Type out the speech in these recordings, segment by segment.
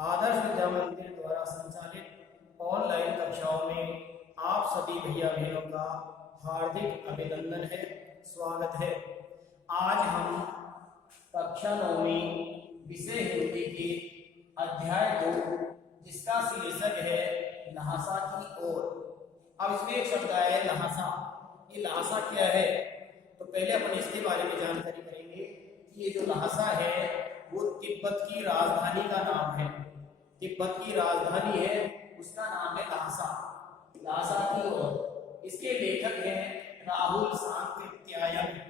आदर्श विद्या मंदिर द्वारा संचालित ऑनलाइन कक्षाओं में आप सभी भैया बहनों का हार्दिक अभिनंदन है, स्वागत है। आज हम कक्षा 9वीं विषय हिंदी के अध्याय 2 जिसका शीर्षक है लहासा की ओर। अब इसमें एक शब्द आया है लहासा। ये लहासा क्या है? तो पहले अपन इसके बारे में जानकारी करेंगे कि ये जो लहासा है वो तिब्बत की राजधानी का नाम है। तिब्बत की राजधानी है, उसका नाम है लहासा। लहासा की ओर इसके लेखक हैं राहुल सांकृत्यायन।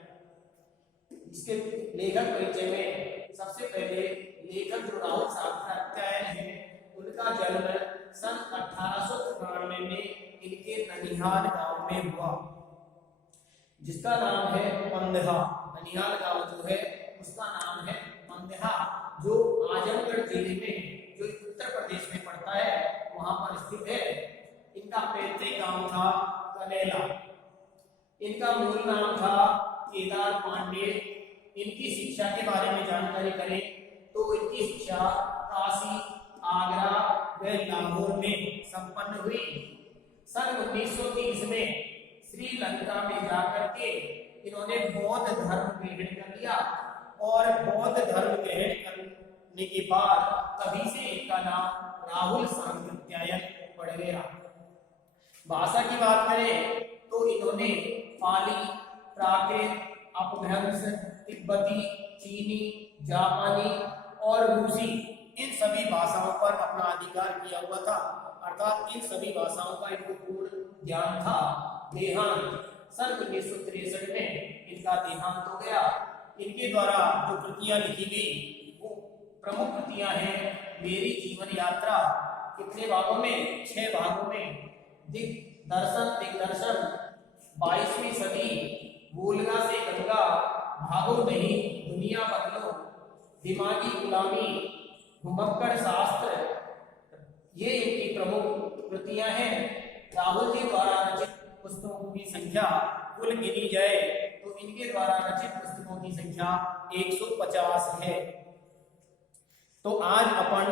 इसके लेखक परिचय में सबसे पहले लेखक जो राहुल सांकृत्यायन है उनका जन्म सन 1893 में इनके ननिहाल गांव में हुआ, जिसका नाम है पंदेहा। ननिहाल गांव जो है उसका नाम है पंदेहा, जो आजमगढ़ जिले में जो उत्तर प्रदेश में पड़ता है वहां पर स्थित है। इनका पैतृक गांव था कनेला। इनका मूल नाम था केदार पांडे। इनकी शिक्षा के बारे में जानकारी करें तो इनकी शिक्षा काशी, आगरा व लाहौर में संपन्न हुई। सन 1930 में श्रीलंका में जाकर के इन्होंने बौद्ध धर्म ग्रहण कर लिया और बौद्ध धर्म ग्रहण करने के बाद तभी से इनका नाम राहुल सांकृत्यायन पड़ गया। भाषा की बात करें तो इन्होंने पाली, प्राकृत, अपभ्रंश, तिब्बती, चीनी, जापानी और रूसी इन सभी भाषाओं पर अपना अधिकार किया हुआ था। अर्थात इन सभी भाषाओं का इनको पूर्ण ज्ञान था। देहांत सन 1963 में इनका देहांत हो गया। इनके द्वारा जो कृतियां लिखी गई वो प्रमुख कृतियां हैं मेरी जीवन यात्रा। कितने भागों में? 6 भागों में। दिग्दर्शन, 22वीं सदी, वोल्गा से गंगा, भागो नहीं दुनिया बदलो, दिमागी गुलामी, घुमक्कड़ शास्त्र, ये इनकी प्रमुख कृतियां हैं। राहुल जी द्वारा रचित पुस्तकों की संख्या कुल गिनी जाए तो इनके द्वारा रचित पुस्तकों की संख्या 150 है। तो आज अपन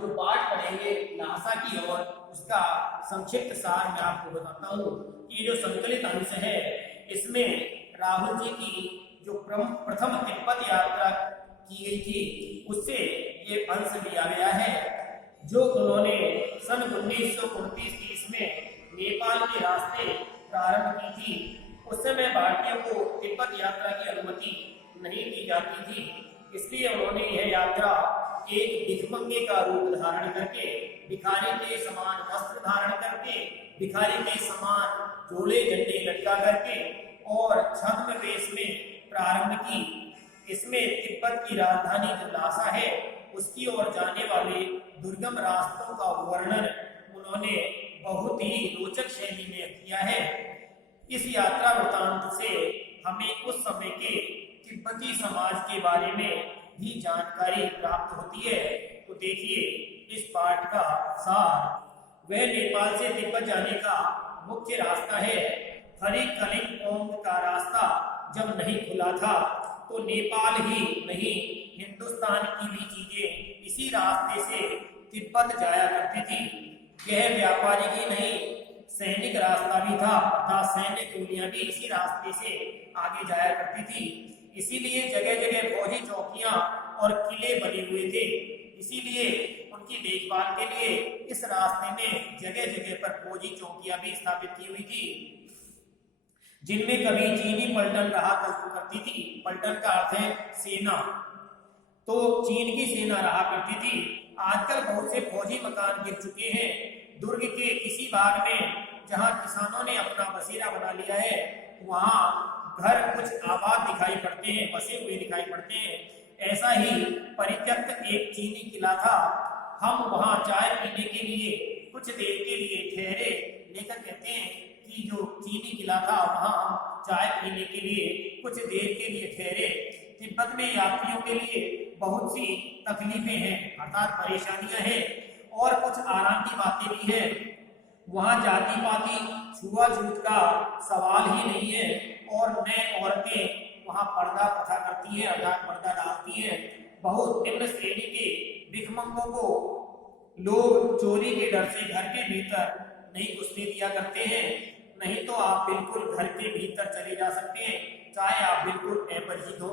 जो पाठ पढ़ेंगे लहासा की ओर, उसका संक्षिप्त सार मैं आपको बताता हूँ कि जो संकलित अंश है इसमें राहुल जी की जो प्रथम तिब्बत यात्रा की गई थी उससे ये अंश लिया गया है, जो उन्होंने सन 1929-30 में नेपाल के रास्ते प्रारंभ की थी। उस समय भारतीयों को तिब्बत यात्रा की अनुमति नहीं दी जाती थी, इसलिए उन्होंने यह यात्रा एक भिखमंगे का रूप धारण करके, भिखारी के समान वस्त्र धारण करके, भिखारी के समान झोले झंडे लटका करके और छद्म वेश में प्रारंभ की। इसमें तिब्बत की राजधानी जो लहासा है उसकी ओर जाने वाले दुर्गम रास्तों का वर्णन उन्होंने बहुत ही रोचक शैली में किया है। इस यात्रा वृतांत से हमें उस समय के तिब्बती समाज के बारे में भी जानकारी प्राप्त होती है। तो देखिए इस पाठ का सार। वह नेपाल से तिब्बत जाने का मुख्य रास्ता है। हरी कलिंग का रास्ता जब नहीं खुला था तो नेपाल ही नहीं हिंदुस्तान की भी चीजें इसी रास्ते से तिब्बत जाया करती थी। यह व्यापारी ही नहीं सैनिक रास्ता भी था, तथा सैन्य टोलियां भी इसी रास्ते से आगे जाया करती थी। इसीलिए जगह जगह फौजी चौकियां और किले बने हुए थे। इसीलिए उनकी देखभाल के लिए इस रास्ते में जगह जगह पर फौजी चौकियां भी स्थापित की हुई थी, जिनमें कभी चीनी पलटन रहा करती थी। पलटन का अर्थ है सेना, तो चीन की सेना रहा करती थी। आजकल बहुत से फौजी मकान गिर चुके हैं। दुर्ग के किसी भाग में जहां किसानों ने अपना बसेरा बना लिया है वहां घर कुछ आबाद दिखाई पड़ते हैं, बसे हुए दिखाई पड़ते हैं। ऐसा ही परित्यक्त एक चीनी किला था। हम वहां चाय पीने के लिए कुछ देर के लिए ठहरे। लेखक कहते हैं कि जो चीनी किला था वहां हम चाय पीने के लिए कुछ देर के लिए ठहरे। तिब्बत में यात्रियों के लिए बहुत सी तकलीफें हैं, अर्थात परेशानियां हैं और कुछ आराम की बातें भी हैं। वहां जाति पाति छुआछूत का सवाल ही नहीं है और नए औरतें वहां पर्दा प्रथा करती हैं, अर्थात पर्दा डालती हैं। बहुत निम्न श्रेणी के भिखमंगों को लोग चोरी के डर से घर के भीतर नहीं घुसने दिया करते हैं, नहीं तो आप बिल्कुल घर के भीतर चले जा सकते हैं, चाहे आप बिल्कुल अपरिचित हो।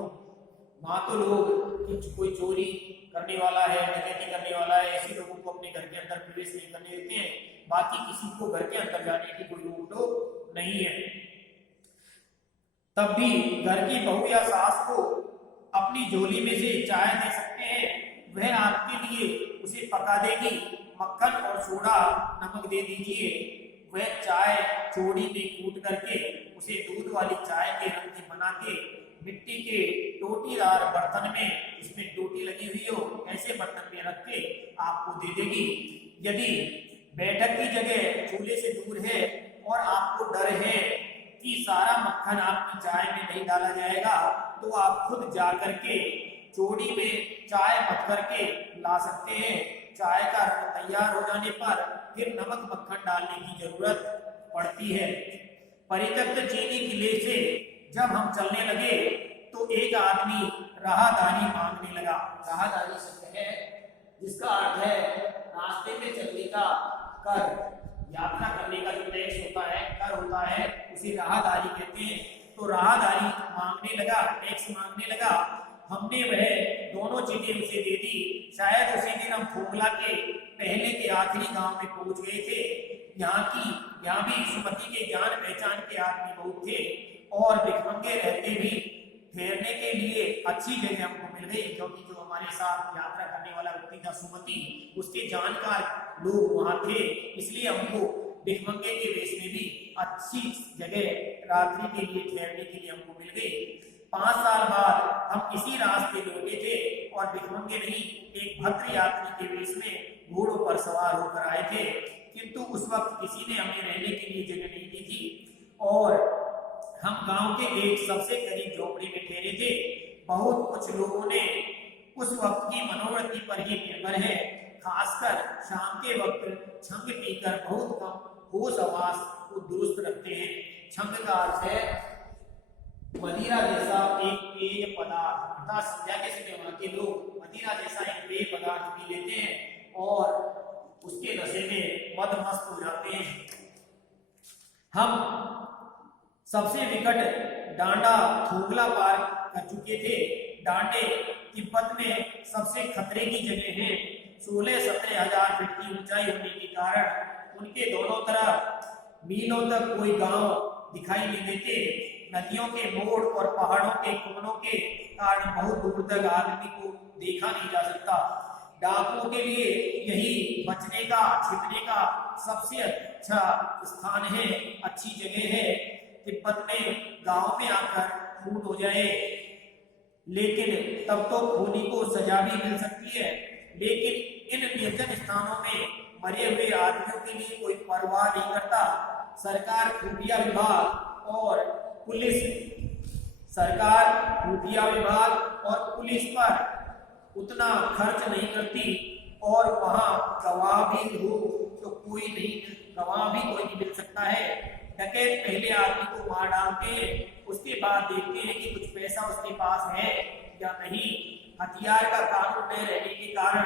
वहां तो लोग कोई चोरी करने वाला है, डकैती करने वाला है, ऐसे लोगों को अपने घर के अंदर प्रवेश नहीं करने देते हैं, बाकी किसी को घर के अंदर जाने की कोई रोक टोक नहीं है। तब भी घर की बहू या सास को अपनी झोली में से चाय दे सकते हैं, वह आपके लिए उसे पका देगी। मक्खन और सोडा नमक दे दीजिए, वह चाय चोड़ी में कूट करके उसे दूध वाली चाय के रंग की बना के मिट्टी के टोटीदार बर्तन में, इसमें टोटी लगी हुई हो ऐसे बर्तन में रख के आपको दे देगी। यदि बैठक की जगह चूल्हे से दूर है और आपको डर है कि सारा मक्खन आपकी चाय में नहीं डाला जाएगा, तो आप खुद जा करके चोड़ी में चाय मत करके ला सकते हैं। चाय का रंग तैयार हो जाने पर फिर नमक मक्खन डालने की जरूरत पड़ती है। परित्यक्त चीनी किले से जब हम चलने लगे तो एक आदमी राहदारी मांगने लगा। राहदारी शब्द है जिसका अर्थ है रास्ते में चलने का कर, यात्रा करने का जो टैक्स होता है, कर होता है, उसे राहदारी कहते हैं। तो राहदारी मांगने लगा, टैक्स मांगने लगा। हमने वह दोनों चीजें उसे दे दी। शायद उसी दिन हम फोगला के पहले के आखिरी गांव में पहुंच गए थे। यहाँ भी सुमति के जान पहचान के आदमी बहुत थे और भिखमंगे रहते भी ठहरने के लिए अच्छी जगह हमको मिल गई, क्योंकि जो हमारे साथ यात्रा करने वाला व्यक्ति था सुमति, उसके जानकार लोग वहां थे, इसलिए हमको भिखमंगे के वेश में भी अच्छी जगह रात्रि के लिए ठहरने के लिए हमको मिल गई। 5 साल बाद हम इसी रास्ते लौटे थे और भिखमंगे नहीं, एक भद्र यात्री के वेश में घोड़ों पर सवार होकर आए थे, किंतु उस वक्त किसी ने हमें रहने के लिए जगह नहीं दी थी और हम गांव के एक सबसे करीब झोपड़ी में ठहरे थे। बहुत कुछ लोगों ने उस वक्त की मनोवृत्ति पर ही निर्भर है, खासकर शाम के वक्त छंग पीकर बहुत कम होश हवास को दुरुस्त रखते हैं। छंग का अर्थ है मदिरा जैसा एक पेय पदार्थ, अर्थात संध्या के समय वहां के लोग मदिरा जैसा एक पेय पदार्थ पी लेते हैं और उसके नशे में मदमस्त हो जाते हैं। हम सबसे विकट डांडा थोगला पार कर चुके थे। डांडे तिब्बत में सबसे खतरे की जगह है। 16-17 हजार फीट की ऊंचाई होने के कारण उनके दोनों तरफ मीलों तक कोई गांव दिखाई नहीं देते। नदियों के मोड़ और पहाड़ों के कोनों के कारण बहुत दूर तक आदमी को देखा नहीं जा सकता। डाकुओं के लिए यही बचने का, छिपने का सबसे अच्छा स्थान है, अच्छी जगह है। तिब्बत में गांव में आकर फूट हो जाए, लेकिन तब तो खूनी को सजा भी मिल सकती है। लेकिन इन निर्जन स्थानों में मरे हुए आदमियों के लिए कोई परवाह नहीं करता। सरकार खुफिया विभाग और पुलिस पर उतना खर्च नहीं करती और वहां गवाह भी हो तो कोई नहीं मिल सकता है। डकैत पहले आदमी को मार डालते हैं, उसके बाद देखते हैं कि कुछ पैसा उसके पास है या नहीं। हथियार का कानून न रहने के कारण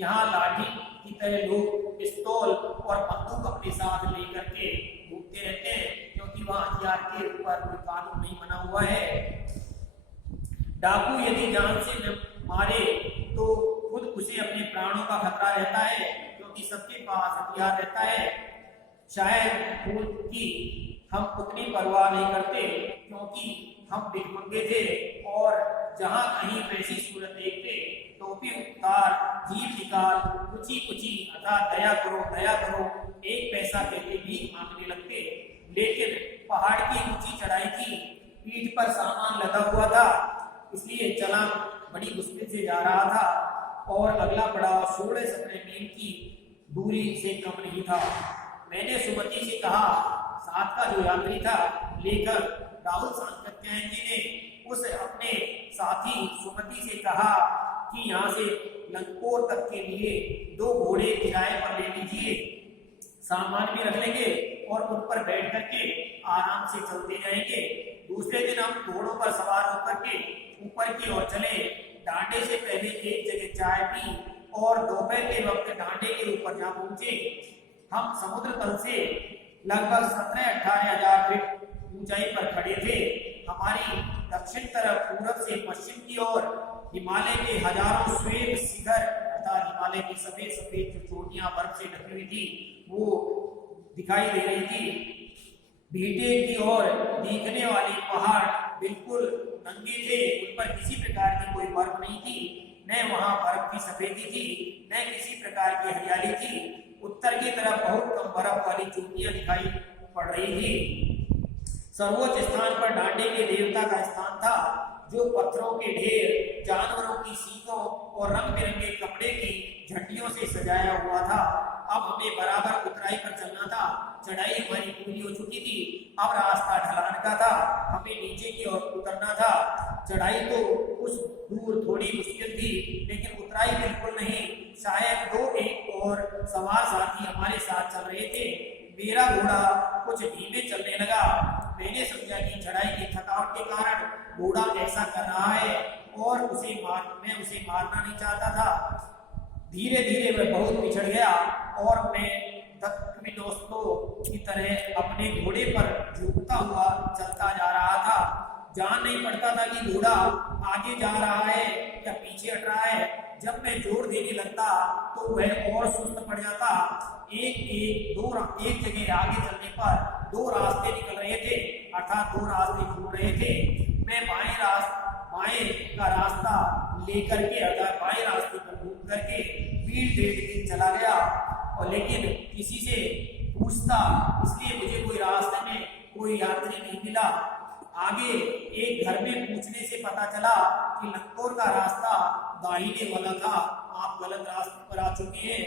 यहाँ लाठी की तरह लोग पिस्तौल और बंदूक अपने साथ लेकर के घूमते रहते हैं, क्योंकि वहाँ हथियार के ऊपर कोई कानून नहीं बना हुआ है। डाकू यदि जान से न मारे तो खुद उसे अपने प्राणों का खतरा रहता है, क्योंकि सबके पास हथियार रहता है। शायद खून की हम उतनी परवाह नहीं करते, क्योंकि हम भिखमंगे थे और जहां कहीं वैसी सूरत देखते टोपी उतार, जीभ निकाल, कुची अर्थात दया करो, एक पैसा कहते भी मांगने लगते। लेकिन पहाड़ की ऊंची चढ़ाई थी, पीठ पर सामान लगा हुआ था, इसलिए चला बड़ी मुश्किल से जा रहा था और अगला पड़ाव 16-17 मील की दूरी से कम नहीं था। मैंने सुमति से कहा, साथ का जो यात्री था लेकर राहुल सांकृत्यायन जी ने उस अपने साथी सुमति से कहा कि यहाँ से लंकोर तक के लिए 2 घोड़े किराए पर ले लीजिए, सामान भी रख लेंगे और उन पर बैठ करके आराम से चलते जाएंगे। दूसरे दिन हम घोड़ों पर सवार होकर के ऊपर की ओर चले। डांडे से पहले एक जगह चाय पी और दोपहर के वक्त डांडे के ऊपर जा पहुंचे। हम समुद्र तल से लगभग 17-18 हजार फीट ऊंचाई पर खड़े थे। हमारी दक्षिण तरफ पूरब से पश्चिम की ओर हिमालय के हजारों श्वेत शिखर अर्थात हिमालय की सफेद सफेद जो चोटियां बर्फ से ढकी हुई थी वो दिखाई दे रही थी। भीटे की ओर दिखने वाले पहाड़ बिल्कुल नंगे थे, उन पर किसी प्रकार की कोई बर्फ नहीं थी, न वहां बर्फ की सफेदी थी, न किसी प्रकार की हरियाली थी। उत्तर की तरफ बहुत कम बर्फ वाली चोटियां दिखाई पड़ रही थी। सर्वोच्च स्थान पर डांडे के देवता का स्थान था, जो पत्थरों के ढेर, जानवरों की सींगों और रंग बिरंगे कपड़े की झंडियों से सजाया हुआ था। अब हमें बराबर उतराई पर चलना था। चढ़ाई हमारी पूरी हो चुकी थी, अब रास्ता ढलान का था, हमें नीचे की ओर उतरना था। चढ़ाई तो कुछ दूर थोड़ी मुश्किल थी, लेकिन उतराई बिल्कुल नहीं। शायद 2-1 और सवार साथी हमारे साथ चल रहे थे। मेरा घोड़ा कुछ धीमे चलने लगा। मैंने समझा कि चढ़ाई की थकावट के कारण घोड़ा ऐसा कर रहा है और मैं उसे मारना नहीं चाहता था। धीरे धीरे वह बहुत पिछड़ गया और मैं दोस्तों की तरह अपने घोड़े पर झुकता हुआ चलता जा रहा था। जान नहीं पड़ता था कि घोड़ा आगे जा रहा है या पीछे हट रहा है। जब मैं जोर देने लगता तो वह और सुस्त पड़ जाता। एक जगह आगे चलने पर 2 रास्ते निकल रहे थे, अर्थात 2 रास्ते खुल रहे थे। मैं बाएं का रास्ता लेकर के अर्थात बाएं रास्ते पर घूम करके मील 1.5 दिन चला गया, और लेकिन किसी से पूछता, इसलिए मुझे कोई रास्ते में कोई यात्री नहीं मिला। आगे एक घर में पूछने से पता चला कि लंगोर का रास्ता दाहिने वाला था, आप गलत रास्ते पर आ चुके हैं।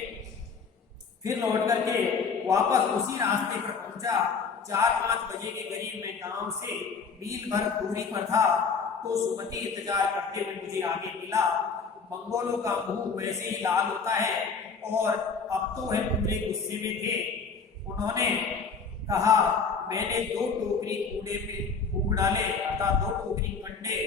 फिर लौट करके वापस उसी रास्ते पर पहुंचा। 4-5 बजे के करीब मैं गांव से मील भर दूरी पर था तो सुमति इंतजार करते हुए मुझे आगे मिला। मंगोलों का मुंह वैसे ही लाल होता है और अब तो वह पूरे गुस्से में थे। उन्होंने कहा, मैंने 2 टोकरी कूड़े में फूंक डाले, अर्थात 2 टोकरी कंडे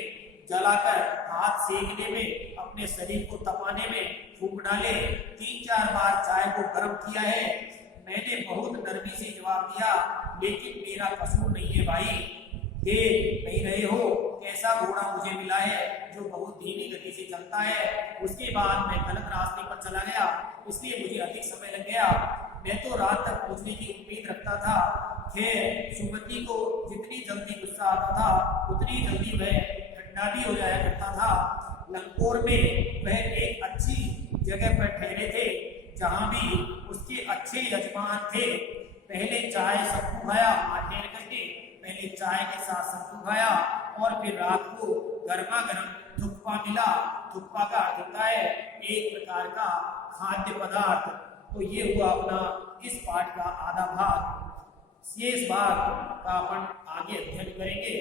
जलाकर हाथ सेकने में, अपने शरीर को तपाने में फूंक डाले। 3-4 बार चाय को गर्म किया है। मैंने बहुत नरमी से जवाब दिया, लेकिन मेरा कसूर नहीं है भाई, देख नहीं रहे हो कैसा घोड़ा मुझे मिला है जो बहुत धीमी गति से चलता है। उसके बाद मैं गलत रास्ते पर चला गया, इसलिए मुझे अधिक समय लग गया। मैं तो रात तक पहुंचने की उम्मीद रखता था। खैर, सुमति को जितनी जल्दी गुस्सा आता था उतनी जल्दी वह ठंडा भी हो जाया करता था। लंगोर में वह एक अच्छी जगह पर ठहरे थे, जहां भी उसके अच्छे यजमान थे। पहले चाय सबको खाया, ठहर करके पहले चाय के साथ सत्तू खाया और फिर रात को गर्मा गर्म थुक्पा मिला। थुक्पा का अर्थ होता है एक प्रकार का खाद्य पदार्थ। तो ये हुआ अपना इस पाठ का आधा भाग। शेष भाग का अपन आगे अध्ययन करेंगे।